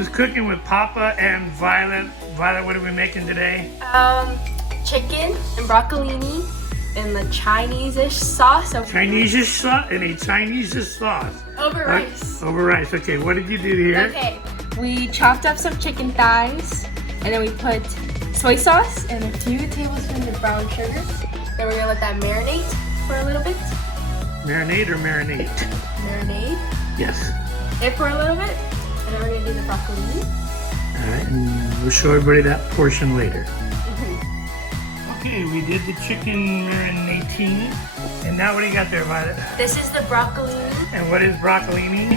is Cooking with Papa and Violet. Violet, what are we making today? Chicken and broccolini in the Chinese-ish sauce. Chinese-ish sauce? In a Chinese-ish sauce. Over rice. Over rice. Okay, what did you do here? Okay, we chopped up some chicken thighs, and then we put soy sauce and a few tablespoons of brown sugar. Then we're gonna let that marinate for a little bit. Marinate or marinate? Marinate. Yes. It for a little bit, and then we're gonna do the broccolini. All right, and we'll show everybody that portion later. Okay, we did the chicken marinating, and now what do you got there, Violet? This is the broccolini. And what is broccolini?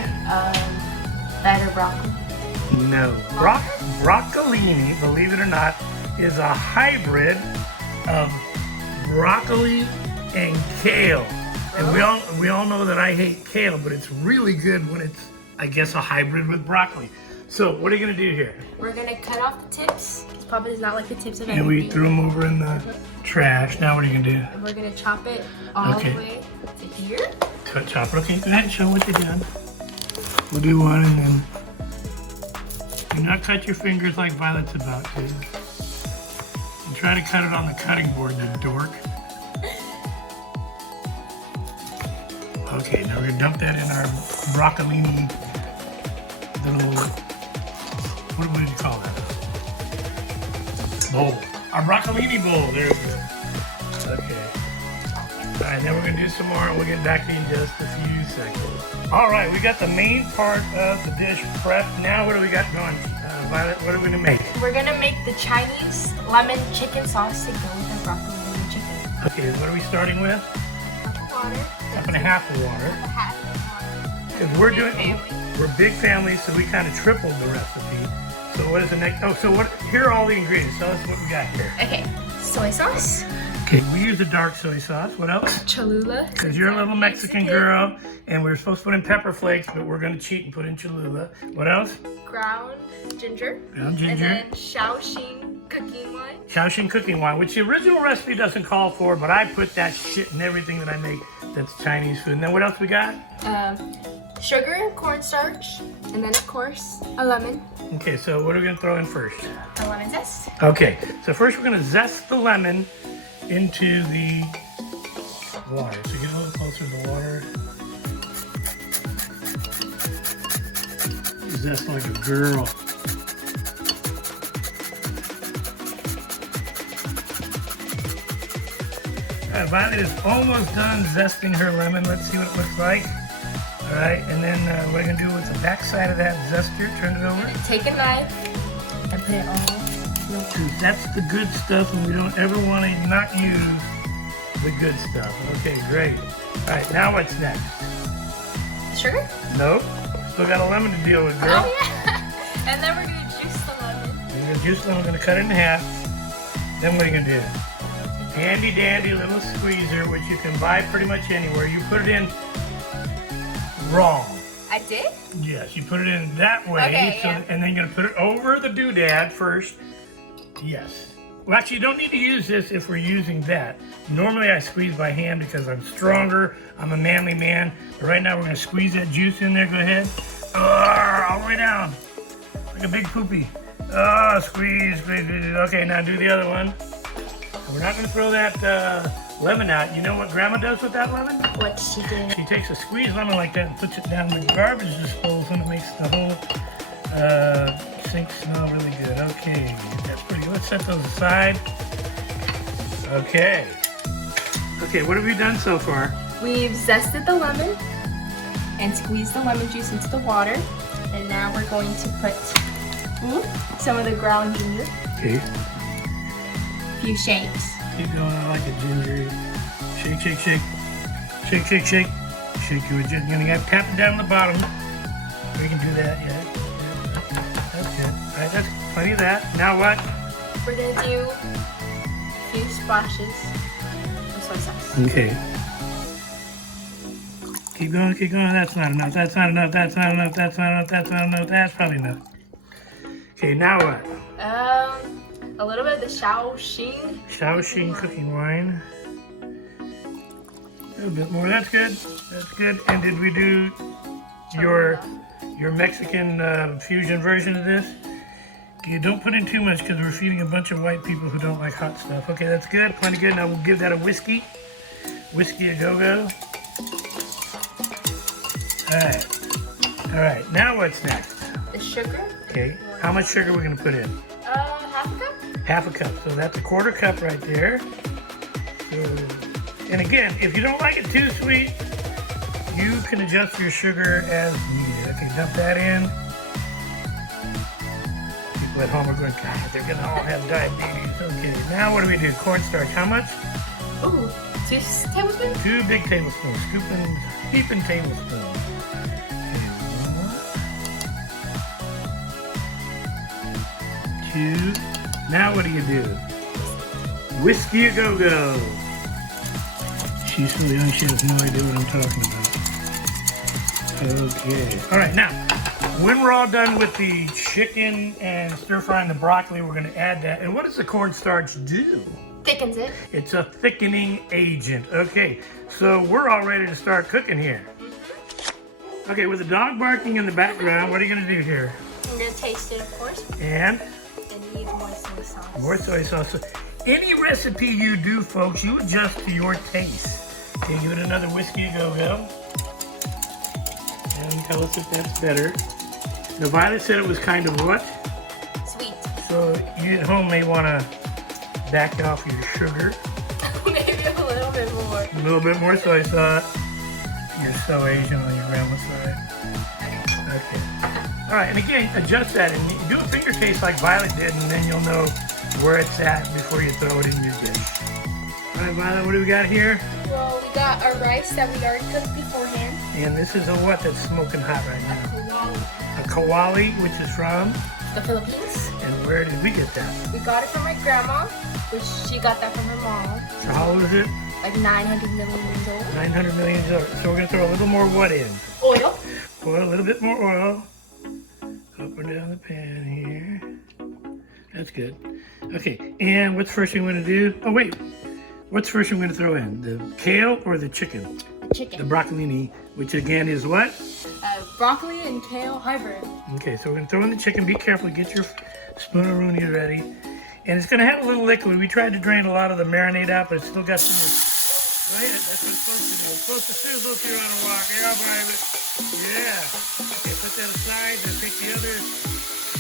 Better broccoli. No. Broccolini, believe it or not, is a hybrid of broccoli and kale. And we all know that I hate kale, but it's really good when it's, I guess, a hybrid with broccoli. So what are you gonna do here? We're gonna cut off the tips. Papa does not like the tips of And anything. we threw them over in the trash. Now what are you gonna do? And we're gonna chop it all the way to here. Chop it. Okay, go ahead and show what you're doing. We'll do one and then do not cut your fingers like Violet's about to. And try to cut it on the cutting board, you dork. Okay, now we're gonna dump that in our broccolini little, what do you call that? Bowl. Our broccolini bowl, there we go. Okay. All right, then we're gonna do some more and we'll get back to you in just a few seconds. All right, we got the main part of the dish prepped. Now what do we got going? Violet, what are we gonna make? We're gonna make the Chinese lemon chicken sauce to go with the broccolini chicken. Okay, what are we starting with? Water. Cup and a half of water. Half of water. Because we're big families, so we kind of tripled the recipe. So what is the next? Oh, so what? Here are all the ingredients. Tell us what we got here. Okay, soy sauce. Okay, we use the dark soy sauce. What else? Cholula. Because you're a little Mexican girl, and we were supposed to put in pepper flakes, but we're going to cheat and put in Cholula. What else? Ground ginger. Ground ginger. And then Shaoxing cooking wine. Shaoxing cooking wine, which the original recipe doesn't call for, but I put that shit in everything that I make that's Chinese food. And then what else we got? Sugar and cornstarch, and then of course a lemon. Okay, so what are we gonna throw in first? A lemon zest. Okay, so first we're gonna zest the lemon into the water. So get a little closer to the water. Zest like a girl. Violet is almost done zesting her lemon. Let's see what it looks like. All right, and then what are you gonna do with the back side of that zester? Turn it over. Take a knife and put it all. That's the good stuff, and we don't ever want to not use the good stuff. Okay, great. All right, now what's next? Sugar? Nope. Still got a lemon to deal with, girl. Oh yeah. And then we're gonna juice the lemon. You're gonna juice the lemon. We're gonna cut it in half. Then what are you gonna do? Handy dandy little squeezer, which you can buy pretty much anywhere. You put it in wrong. I did? Yes, you put it in that way. Okay, so, yeah. And then you're gonna put it over the doodad first. Yes. Well, actually, you don't need to use this if we're using that. Normally, I squeeze by hand because I'm stronger. I'm a manly man. But right now, we're gonna squeeze that juice in there. Go ahead. All the way down, like a big poopy. Squeeze, squeeze, squeeze. Okay, now do the other one. We're not gonna throw that lemon out. You know what Grandma does with that lemon? What she did? She takes a squeezed lemon like that and puts it down in the garbage disposal, and it makes the whole sink smell really good. Okay, that's pretty good. Let's set those aside. Okay. Okay, what have we done so far? We've zested the lemon and squeezed the lemon juice into the water. And now we're going to put some of the ground ginger. Okay. A few shakes. Keep going, I like it gingery. Shake, shake, shake. Shake, shake, shake. Shake you with ginger. You're gonna tap it down the bottom. We can do that, yeah. That's good. All right, that's plenty of that. Now what? We're gonna do a few splashes of soy sauce. Okay. Keep going, keep going. That's not enough. That's not enough. That's not enough. That's not enough. That's not enough. That's probably enough. Okay, now what? A little bit of the Shaoxing. Shaoxing cooking wine. A little bit more. That's good. That's good. And did we do your your Mexican fusion version of this. Okay, don't put in too much because we're feeding a bunch of white people who don't like hot stuff. Okay, that's good, plenty good. Now we'll give that a whiskey. Whiskey a go-go. All right, now what's next? The sugar. Okay, how much sugar are we gonna put in? Half a cup. Half a cup, so that's a quarter cup right there. So, and again, if you don't like it too sweet, you can adjust your sugar as needed. Okay, dump that in. People at home are going, God, they're gonna all have diabetes. Okay, now what do we do? Cornstarch, how much? Ooh, 2 tablespoons? 2 big tablespoons, heaping tablespoons. Okay, 1, 2. Now what do? Whiskey a go-go. She's so young, she has no idea what I'm talking about. Okay. All right, now, when we're all done with the chicken and stir-frying the broccoli, we're going to add that. And what does the cornstarch do? Thickens it. It's a thickening agent. Okay, so we're all ready to start cooking here. Okay, with the dog barking in the background, what are you going to do here? I'm going to taste it, of course. And? And need more soy sauce. More soy sauce. Any recipe you do, folks, you adjust to your taste. Okay, give it another whiskey a go-go. And tell us if that's better. Now, Violet said it was kind of what? Sweet. So you at home may want to back off your sugar. Maybe a little bit more. A little bit more soy sauce. You're so Asian on your grandma's side. Okay. All right, and again, adjust that and do a finger taste like Violet did, and then you'll know where it's at before you throw it in your dish. All right, Violet, what do we got here? Well, we got our rice that we already cooked beforehand. And this is a what that's smoking hot right now? A Kawali, which is from? The Philippines. And where did we get that? We got it from my grandma, which she got that from her mom. So how old is it? Like 900 million years old. 900 million years old. So we're going to throw a little more what in? Oil. Oil, a little bit more oil. Up and down the pan here. That's good. Okay, and what's first thing we're going to do? Oh, wait. What's first thing we're going to throw in? The kale or the chicken? Chicken. The broccolini, which again is what? Broccoli and kale hybrid. Okay, so we're going to throw in the chicken. Be careful. Get your spoon-a-rooney ready. And it's going to have a little liquid. We tried to drain a lot of the marinade out, but it's still got some. Go ahead. That's what it's supposed to do. It's supposed to sizzle if you're on a walk. Yeah, baby. Yeah. Okay, put that aside. Then take the other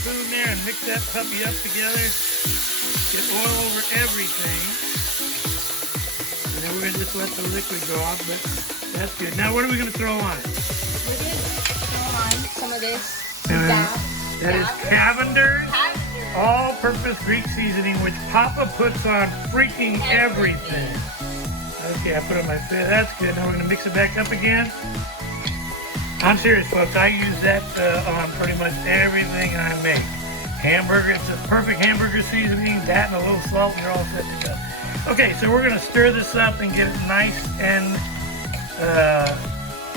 spoon there and mix that puppy up together. Get oil over everything. And then we're going to just let the liquid go off, but that's good. Now, what are we going to throw on it? We're going to throw on some of this. That is Cavender's all-purpose Greek seasoning, which Papa puts on freaking everything. Okay, I put it on my face. That's good. Now we're going to mix it back up again. I'm serious, folks. I use that on pretty much everything I make. Hamburger, it's a perfect hamburger seasoning. That and a little salt, and you're all set to go. Okay, so we're going to stir this up and get it nice and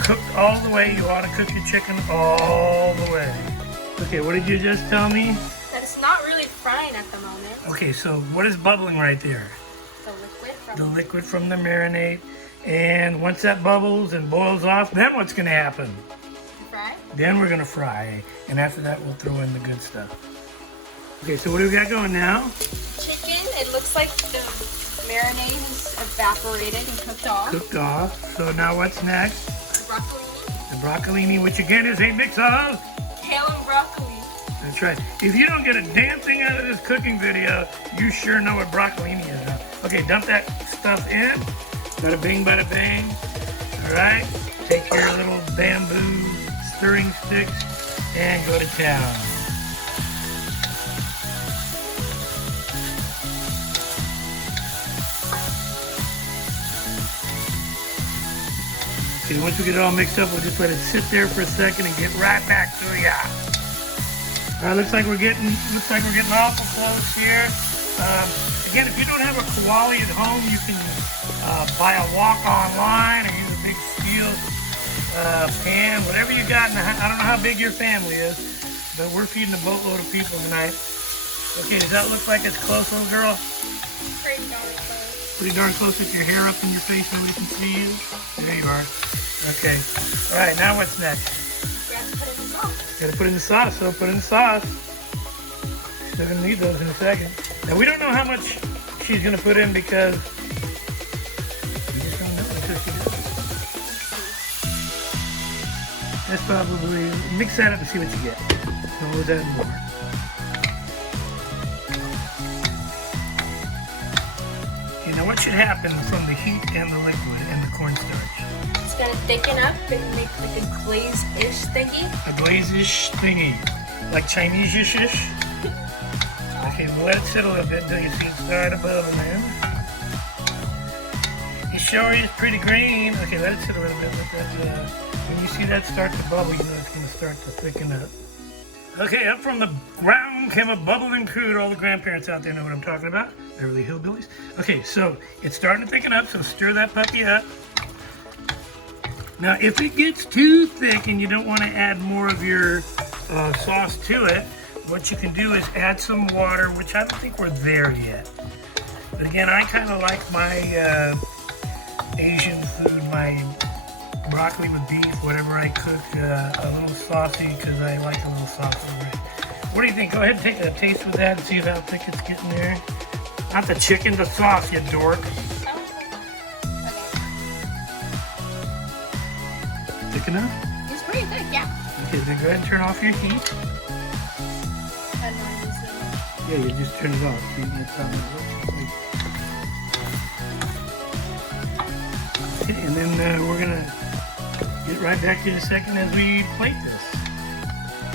cooked all the way. You ought to cook your chicken all the way. Okay, what did you just tell me? That it's not really frying at the moment. Okay, so what is bubbling right there? The liquid from the marinade. And once that bubbles and boils off, then what's going to happen? Fry? Then we're going to fry. And after that, we'll throw in the good stuff. Okay, so what do we got going now? Chicken. It looks like the marinade is evaporated and cooked off. Cooked off. So now what's next? Broccolini. The broccolini, which again is a mix of? Kale and broccoli. That's right. If you don't get a damn thing out of this cooking video, you sure know what broccolini is. Huh? Okay, dump that stuff in. Bada bing, bada bang. All right. Take your little bamboo stirring sticks and go to town. Okay, once we get it all mixed up, we'll just let it sit there for a second and get right back to ya. All right, looks like we're getting awful close here. Again, if you don't have a Kawali at home, you can buy a wok online or use a big steel pan, whatever you got. I don't know how big your family is, but we're feeding a boatload of people tonight. Okay, does that look like it's close, little girl? Pretty darn close. Pretty darn close with your hair up in your face, nobody can see you. There you are. Okay. All right, now what's next? We have to put it in the sauce. Gotta put in the sauce, so put in the sauce. Still gonna need those in a second. Now we don't know how much she's gonna put in because we just don't know until she does. That's probably, mix that up and see what you get. No, that more. Okay, now what should happen from the heat and the liquid and the cornstarch? It's gonna thicken up and make like a glaze-ish thingy. A glaze-ish thingy. Like Chinese-ish? Okay, we'll let it sit a little bit until you see it start bubbling in. It sure is pretty green. Okay, let it sit a little bit. Let that, when you see that start to bubble, you know it's going to start to thicken up. Okay, up from the ground came a bubbling crude. All the grandparents out there know what I'm talking about. Beverly Hillbillies. Okay, so it's starting to thicken up, so stir that puppy up. Now, if it gets too thick and you don't want to add more of your sauce to it, what you can do is add some water, which I don't think we're there yet. But again, I kind of like my Asian food, my broccoli with beef, whatever I cook, a little saucy because I like a little sauce over it. What do you think? Go ahead and take a taste with that and see how thick it's getting there. Not the chicken, the sauce, you dork. Thick enough? It's pretty thick, yeah. Okay, then go ahead and turn off your heat. Yeah, you just turn it off. See, that's how it looks. Okay, and then we're gonna get right back to you in a second as we plate this.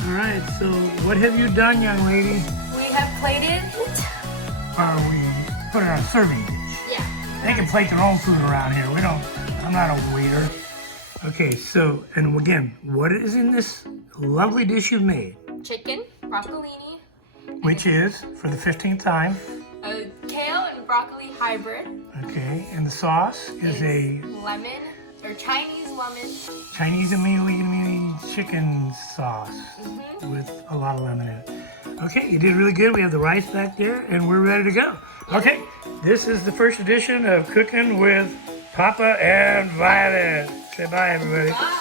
All right, so what have you done, young lady? We have plated it. Or we put it on a serving dish. Yeah. They can plate their own food around here. We don't, I'm not a waiter. Okay, so, and again, what is in this lovely dish you've made? Chicken, broccolini, Which is, for the 15th time, a kale and broccoli hybrid. okay, and the sauce is a lemon, or Chinese lemon. Chinese and chicken sauce with a lot of lemon in it. Okay, you did really good. We have the rice back there, and we're ready to go. Okay, this is the first edition of Cooking with Papa and Violet. Say bye, everybody. Bye.